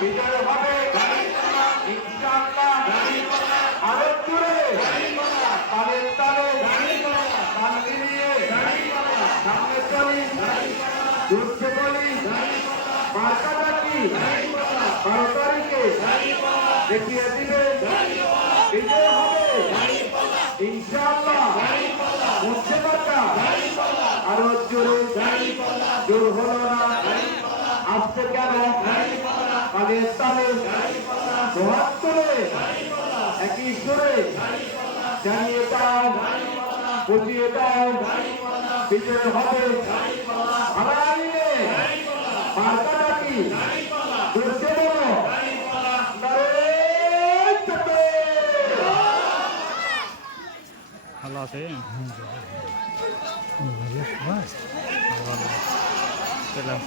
বিজয় হবে আরও জুড়ে মিলিয়ে সামনে চলি যুদ্ধে বলি মার্কা ডাকি বারো তারিখে বিজয় হবে ইনশাআল্লাহ উঠছে মার্কা আরও জোর হলো না। কেন কালে তালে দোহাত করে একই সুরে। জানিয়ে দাও। বুঝিয়ে দাও। বিজয় হবে। হারাইলে মার্কা ডাকি বলো নারে চটে Perdón.